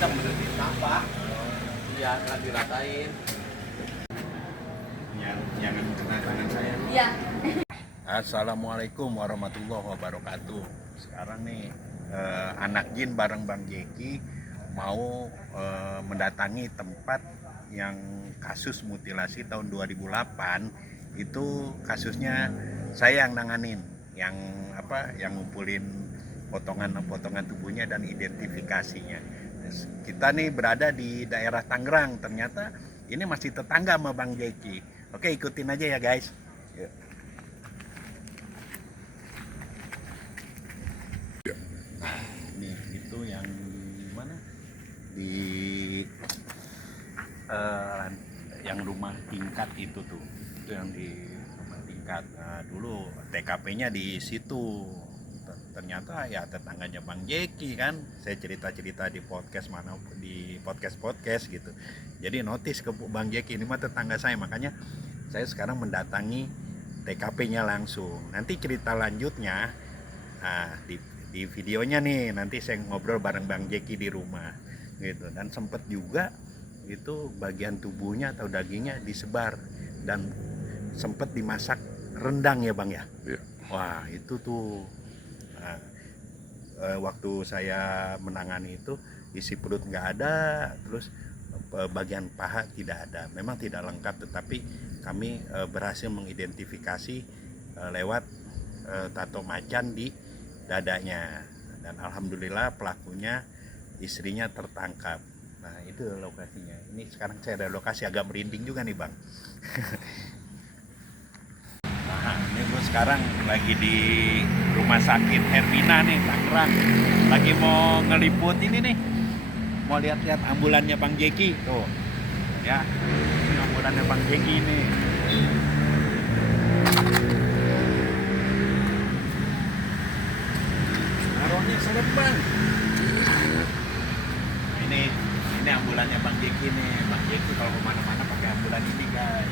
bisa berhenti sampah. Iya, kan diratain. Yang kena tangan saya. Iya. Assalamualaikum warahmatullahi wabarakatuh. Sekarang nih anak Jin bareng Bang Jeki mau mendatangi tempat yang kasus mutilasi tahun 2008. Itu kasusnya saya yang nanganin, yang ngumpulin potongan-potongan tubuhnya dan identifikasinya. Kita nih berada di daerah Tangerang, ternyata ini masih tetangga sama Bang Jeki. Oke, ikutin aja ya guys. Yuk. Nah, ini itu yang mana? Di yang rumah tingkat itu tuh. Itu yang di rumah tingkat. Nah, dulu TKP-nya di situ. Ternyata ya tetangganya Bang Jeki kan. Saya cerita-cerita di podcast di podcast gitu. Jadi notice ke Bang Jeki, ini mah tetangga saya, makanya saya sekarang mendatangi TKP-nya langsung. Nanti cerita lanjutnya di videonya nih, nanti saya ngobrol bareng Bang Jeki di rumah gitu. Dan sempet juga itu bagian tubuhnya atau dagingnya disebar dan sempet dimasak rendang ya Bang ya. Ya. Wah itu tuh waktu saya menangani itu isi perut nggak ada, terus bagian paha tidak ada. Memang tidak lengkap, tetapi kami berhasil mengidentifikasi lewat tato macan di dadanya, dan alhamdulillah pelakunya istrinya tertangkap. Nah itu lokasinya. Ini sekarang saya ada lokasi, agak merinding juga nih Bang. Nah ini gue sekarang lagi di rumah sakit Hermina nih Tangerang, lagi mau ngeliput ini nih, mau lihat-lihat ambulannya Bang Jeki tuh ya. Ini ambulannya Bang Jeki nih. Taruhnya serem Bang. Ini ambulannya Bang Jeki nih. Bang Jeki kalau kemana-mana pakai ambulan ini guys.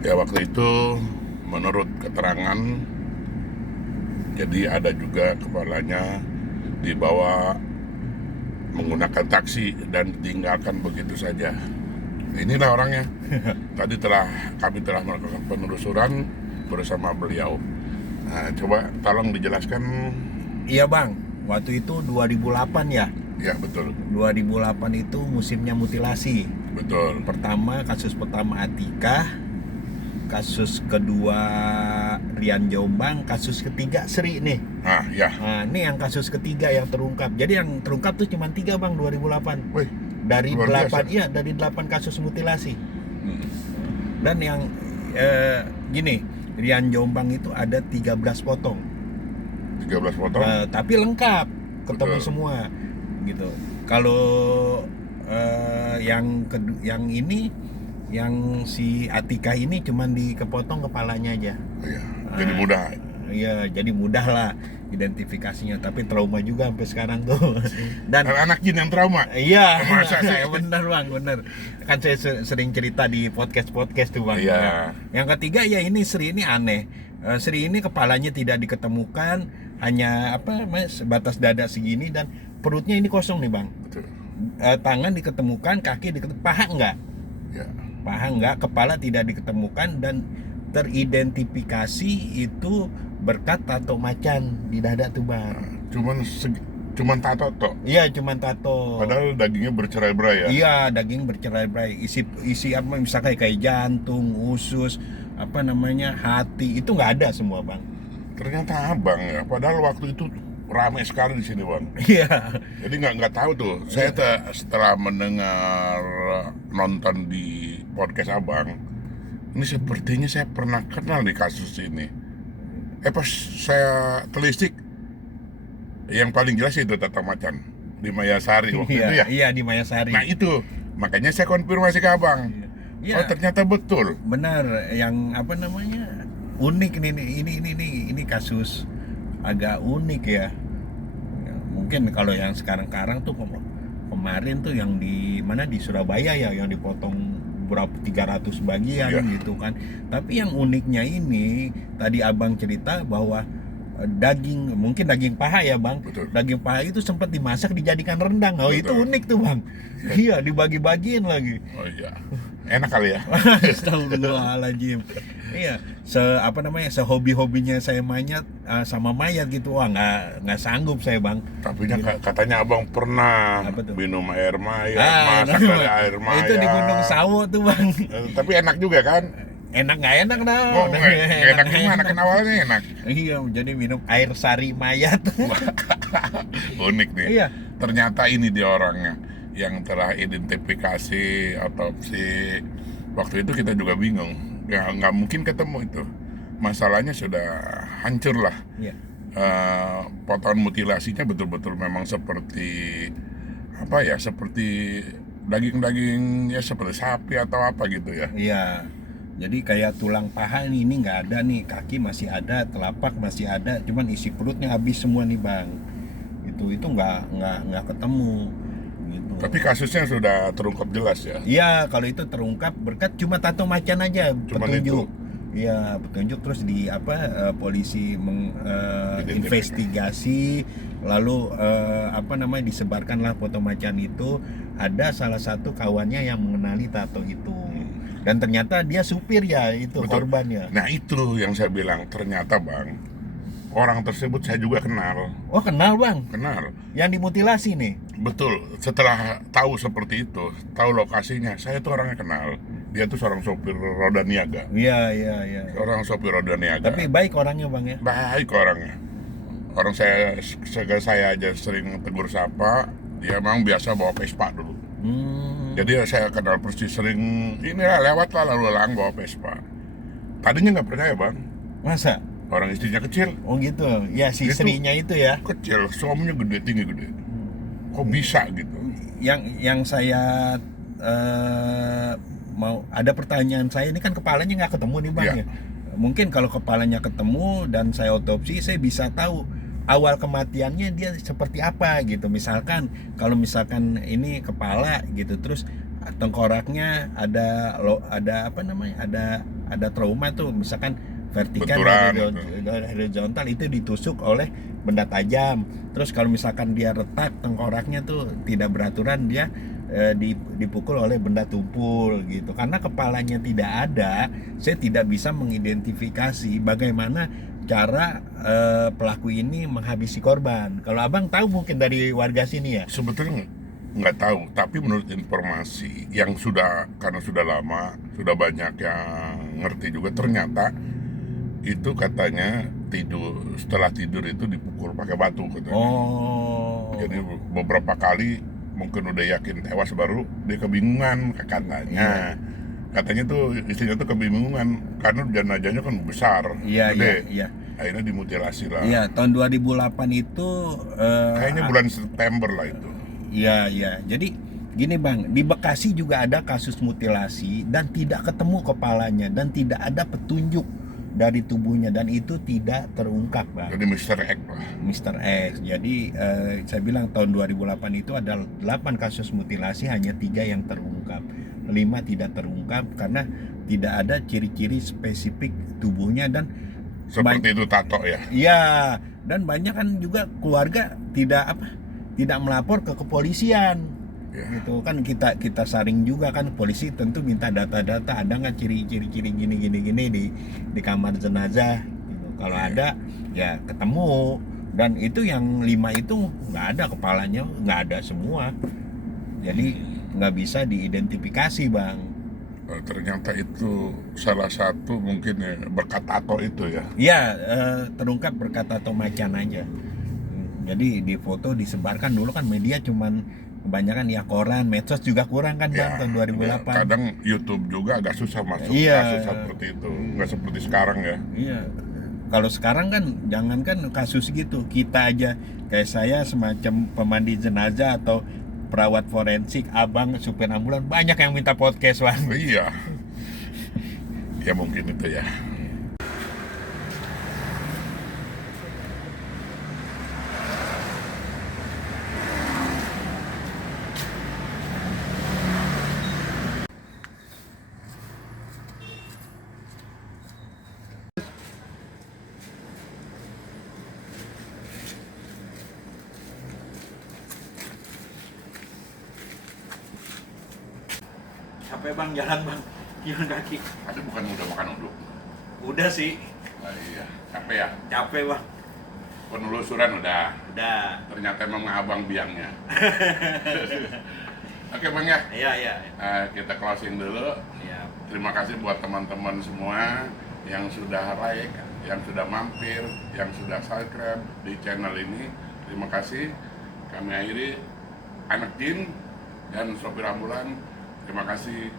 Ya waktu itu menurut keterangan, jadi ada juga kepalanya dibawa menggunakan taksi dan ditinggalkan begitu saja. Inilah orangnya. Kami telah melakukan penelusuran bersama beliau. Nah, coba tolong dijelaskan. Iya Bang, waktu itu 2008 ya? Ya betul. 2008 itu musimnya mutilasi. Betul. Kasus pertama Atika, kasus kedua Rian Jombang, kasus ketiga Sri nih. Nah ya. Nah ini yang kasus ketiga yang terungkap. Jadi yang terungkap tuh cuma 3 Bang 2008. Wih, Dari luar 8, biasa. iya dari 8 kasus mutilasi. Dan yang gini, Rian Jombang itu ada 13 potong. 13 potong. Tapi lengkap, ketemu Betul. semua gitu. Kalau yang ini, yang si Atika ini cuman dikepotong kepalanya aja. Iya, jadi mudah. Iya, jadi mudah lah identifikasinya. Tapi trauma juga sampai sekarang tuh. Dan Anak Jin yang trauma. iya, Masa sih? bener Bang, bener. Kan saya sering cerita di podcast tuh Bang. Iya. Nah, yang ketiga ya ini Sri ini aneh. Sri ini kepalanya tidak diketemukan, hanya sebatas dada segini, dan perutnya ini kosong nih Bang. Betul. Tangan diketemukan, kaki diketemukan, paha enggak. Ya. Paha enggak, kepala tidak diketemukan, dan teridentifikasi itu berkat tato macan di dada tuh Bang. Cuman tato toh. Iya, cuman tato. Padahal dagingnya bercerai-berai ya. Iya, daging bercerai-berai. Isi apa misalnya kayak jantung, usus, hati, itu nggak ada semua Bang. Ternyata abang ya. Padahal waktu itu ramai sekali di sini Bang. Iya. Jadi nggak tahu tuh. Saya setelah mendengar nonton di podcast abang, ini sepertinya saya pernah kenal di kasus ini. Pas saya telisik, yang paling jelas itu Tata Macan di Mayasari waktu itu ya. Iya, di Mayasari. Nah itu, makanya saya konfirmasi ke abang. Iya. Oh ternyata betul. Benar, yang unik ini kasus agak unik ya. Mungkin kalau yang sekarang tuh kemarin tuh yang di Surabaya ya, yang dipotong berapa 300 bagian gitu kan. Tapi yang uniknya ini tadi abang cerita bahwa mungkin daging paha ya bang. Betul. Daging paha itu sempat dimasak dijadikan rendang. Oh itu Betul. unik tuh bang. Iya, dibagi-bagiin lagi. Oh iya, enak kali ya. Astagfirullahaladzim. Iya, sehobi-hobinya saya sama mayat gitu, wah nggak sanggup saya bang. Tapi katanya abang pernah Apa tuh? minum air mayat, masak dari air mayat. Itu di Gunung Sawo tuh bang. Tapi enak juga kan? Enak nggak enak dah. Oh, enak gimana? Kan awalnya enak. Iya, jadi minum air sari mayat. Unik nih. Iya. Ternyata ini dia orangnya yang telah identifikasi, otopsi. Waktu itu kita juga bingung. Ya nggak mungkin ketemu itu. Masalahnya sudah hancur lah. Iya. Potongan mutilasinya betul-betul memang seperti apa ya? Seperti daging-daging ya seperti sapi atau apa gitu ya. Iya. Jadi kayak tulang paha ini nggak ada nih, kaki masih ada, telapak masih ada, cuman isi perutnya habis semua nih bang. Itu nggak ketemu. Gitu. Tapi kasusnya sudah terungkap jelas ya. Iya, kalau itu terungkap berkat cuma tato macan aja, Cuman petunjuk. Iya, petunjuk terus polisi investigasi, lalu disebarkanlah foto macan itu. Ada salah satu kawannya yang mengenali tato itu. Dan ternyata dia supir ya, itu Betul. korbannya. Nah itu yang saya bilang, ternyata bang, orang tersebut saya juga kenal. Oh kenal bang, Kenal, yang dimutilasi nih. betul. Setelah tahu seperti itu, tahu lokasinya, saya tuh orangnya kenal. Dia tuh seorang sopir roda niaga. Iya. Seorang sopir roda niaga. Tapi baik orangnya bang ya. Baik orangnya. Orang saya aja sering tegur sapa. Dia memang biasa bawa Vespa dulu. Jadi saya kenal persis, sering inilah lewat lah lalu lalang bawa Vespa. Tadinya nggak percaya bang, Masa? orang istrinya kecil, Oh gitu. Ya si Itu- istrinya itu ya. kecil, suaminya gede, tinggi gede. Kok bisa gitu? Yang saya mau ada pertanyaan saya ini kan kepalanya nggak ketemu nih bang Iya. ya. Mungkin kalau kepalanya ketemu dan saya otopsi, saya bisa tahu awal kematiannya dia seperti apa gitu. Misalkan kalau misalkan ini kepala gitu, terus tengkoraknya ada trauma tuh, misalkan vertikal Benturan, horizontal itu ditusuk oleh benda tajam. Terus kalau misalkan dia retak tengkoraknya tuh tidak beraturan, dia dipukul oleh benda tumpul gitu. Karena kepalanya tidak ada, saya tidak bisa mengidentifikasi bagaimana cara pelaku ini menghabisi korban. Kalau abang tahu mungkin dari warga sini ya. Sebetulnya nggak tahu, tapi menurut informasi yang karena sudah lama, sudah banyak yang ngerti juga, ternyata itu katanya setelah tidur itu dipukul pakai batu katanya. Oh. Jadi beberapa kali mungkin udah yakin tewas, baru dia kebingungan katanya. Katanya tuh istrinya tuh kebingungan karena jenazahnya kan besar, gede. Iya. Akhirnya dimutilasi lah. Iya, tahun 2008 itu Kayaknya bulan September lah itu. Iya. Jadi gini Bang, di Bekasi juga ada kasus mutilasi dan tidak ketemu kepalanya dan tidak ada petunjuk dari tubuhnya dan itu tidak terungkap Bang. Jadi Mr. X lah. Mr. X. Jadi saya bilang tahun 2008 itu ada 8 kasus mutilasi, hanya 3 yang terungkap. 5 tidak terungkap karena tidak ada ciri-ciri spesifik tubuhnya dan Seperti itu tato ya. iya, dan banyak kan juga keluarga tidak melapor ke kepolisian. Ya. Gitu kan, kita saring juga kan, polisi tentu minta data-data, ada nggak ciri-ciri gini di kamar jenazah gitu. Kalau ada ya ketemu, dan itu yang 5 itu nggak ada, kepalanya nggak ada semua, jadi nggak bisa diidentifikasi Bang. Ternyata itu salah satu mungkin ya, berkat tato itu ya. Iya, terungkap berkat tato macan aja. Jadi di foto disebarkan dulu kan, media cuman kebanyakan ya koran, medsos juga kurang kan Bang, tahun 2008. Kadang YouTube juga agak susah masuk Iya. kasus seperti itu, nggak seperti sekarang ya. Iya. Kalau sekarang kan jangankan kasus gitu, kita aja kayak saya semacam pemandi jenazah atau perawat forensik, abang supir ambulan, banyak yang minta podcast Bang. Iya. Ya mungkin itu ya. Capek bang jalan bang, jalan kaki. Tapi bukan udah makan uduk. Udah sih, Ah, iya, capek ya. capek bang. Penelusuran udah. Udah. Ternyata emang abang biangnya. Oke bang ya, Iya iya. kita closing dulu. Iya. Terima kasih buat teman-teman semua yang sudah like, yang sudah mampir, yang sudah subscribe di channel ini. Terima kasih. Kami akhiri Anak Jin dan sopir ambulan. Terima kasih.